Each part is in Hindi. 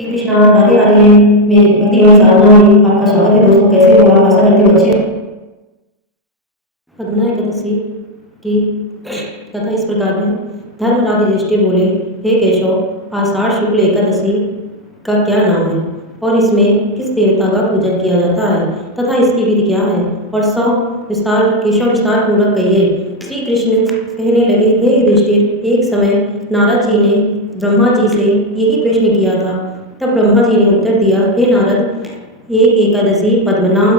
श्री कृष्णा, राधे राधे। मेरे भक्तिमान साधना में आपका स्वागत है दोस्तों। कैसे हो आप? आशा करती हूँ अच्छे। पद्मना एकादशी की कथा इस प्रकार है। धर्मराज युधिष्ठिर बोले, हे केशव, आषाढ़ शुक्ल एकादशी का क्या नाम है और इसमें किस देवता का पूजन किया जाता है तथा इसकी विधि क्या है? और केशव विस्तार पूर्वक कहिए। श्री कृष्ण कहने लगे, हे युधिष्ठिर, एक समय नारद जी ने ब्रह्मा जी से यही प्रश्न किया था। तब ब्रह्मा जी ने उत्तर दिया, हे नारद, एक एकादशी पद्मनाम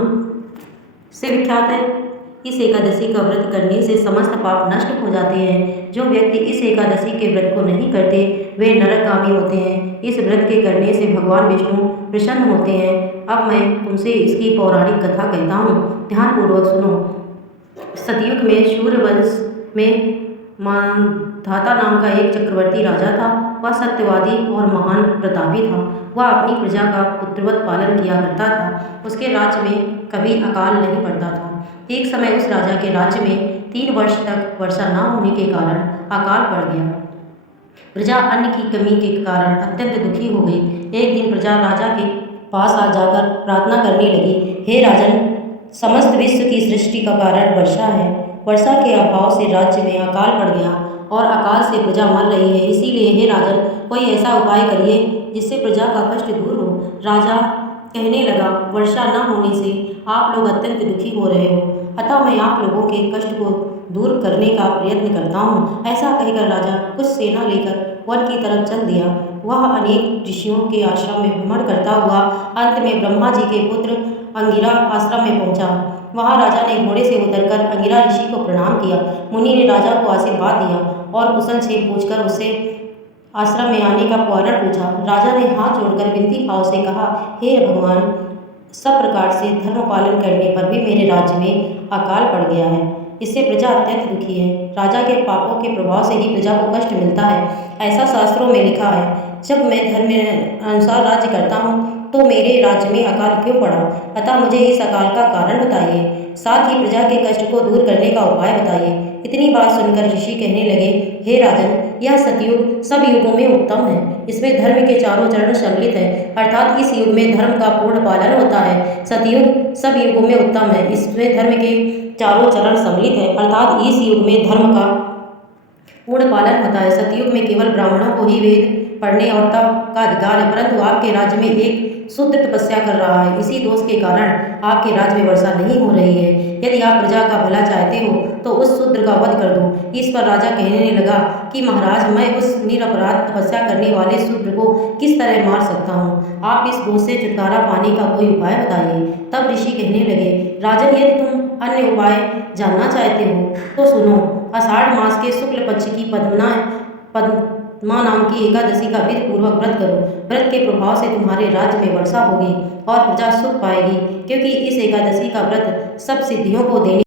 से विख्यात है। इस एकादशी का व्रत करने से समस्त पाप नष्ट हो जाते हैं। जो व्यक्ति इस एकादशी के व्रत को नहीं करते वे नरकगामी होते हैं। इस व्रत के करने से भगवान विष्णु प्रसन्न होते हैं। अब मैं तुमसे इसकी पौराणिक कथा कहता हूँ, ध्यानपूर्वक सुनो। सतयुग में सूर्यवंश में मांधाता नाम का एक चक्रवर्ती राजा था। वह सत्यवादी और महान प्रतापी था। वह अपनी प्रजा का पुत्रवत पालन किया करता था। उसके राज्य में कभी अकाल नहीं पड़ता था। एक समय उस राजा के राज्य में 3 वर्ष तक वर्षा न होने के कारण अकाल पड़ गया। प्रजा अन्न की कमी के कारण अत्यंत दुखी हो गई। एक दिन प्रजा राजा के पास आ जाकर प्रार्थना करने लगी, हे राजन, समस्त विश्व की सृष्टि का कारण वर्षा है। वर्षा के अभाव से राज्य में अकाल पड़ गया और अकाल से प्रजा मर रही है। इसीलिए हे राजन, कोई ऐसा उपाय करिए जिससे प्रजा का कष्ट दूर हो। राजा कहने लगा, वर्षा न होने से आप लोग अत्यंत दुखी हो रहे हो, अतः मैं आप लोगों के कष्ट को दूर करने का प्रयत्न करता हूँ। ऐसा कहकर राजा कुछ सेना लेकर वन की तरफ चल दिया। वह अनेक ऋषियों के आश्रम में भ्रमण करता हुआ अंत में ब्रह्मा जी के पुत्र अंगिरा आश्रम में पहुंचा। वहां राजा ने घोड़े से उतरकर अंगिरा ऋषि को प्रणाम किया। मुनि ने राजा को आशीर्वाद दिया और कुशल क्षेम पूछकर उससे आश्रम में आने का कारण पूछा। राजा ने हाथ जोड़कर विनती भाव से कहा, हे भगवान, सब प्रकार से धर्म पालन करने पर भी मेरे राज्य में अकाल पड़ गया है। इससे प्रजा अत्यंत दुखी है। राजा के पापों के प्रभाव से ही प्रजा को कष्ट मिलता है। ऐसा शास्त्रों में लिखा है। जब मैं धर्म अनुसार राज्य करता हूँ तो मेरे राज्य में अकाल क्यों पड़ा? अतः मुझे इस अकाल का कारण बताइए, साथ ही प्रजा के कष्ट को दूर करने का उपाय बताइए। इतनी बात सुनकर ऋषि कहने लगे, हे राजन, यह सतयुग सब युगों में उत्तम है। इसमें धर्म के चारों चरण सम्मिलित है, अर्थात इस युग में धर्म का पूर्ण पालन होता है। सतयुग सब युगों में उत्तम है। इसमें धर्म के चारों चरण सम्मिलित है, अर्थात इस युग में धर्म का पूर्ण पालन होता है। सतयुग में केवल ब्राह्मणों को ही वेद पढ़ने और तप का अधिकार है, परंतु आपके राज्य में एक शुद्ध तपस्या कर रहा है। इसी दोष के कारण आपके राज्य में वर्षा नहीं हो रही है। यदि आप प्रजा का भला चाहते हो तो उस शूद्र का वध कर दो। इस पर राजा कहने लगा कि महाराज, मैं उस निरपराध तपस्या करने वाले शूद्र को किस तरह मार सकता हूँ? आप इस दोष से छुटकारा पाने का कोई उपाय बताइए। तब ऋषि कहने लगे, राजन, यदि तुम अन्य उपाय जानना चाहते हो तो सुनो। आषाढ़ मास के शुक्ल पक्ष की पद्मा नाम की एकादशी का विधि पूर्वक व्रत करो। व्रत के प्रभाव से तुम्हारे राज्य में वर्षा होगी और प्रजा सुख पाएगी, क्योंकि इस एकादशी का व्रत सब सिद्धियों को देने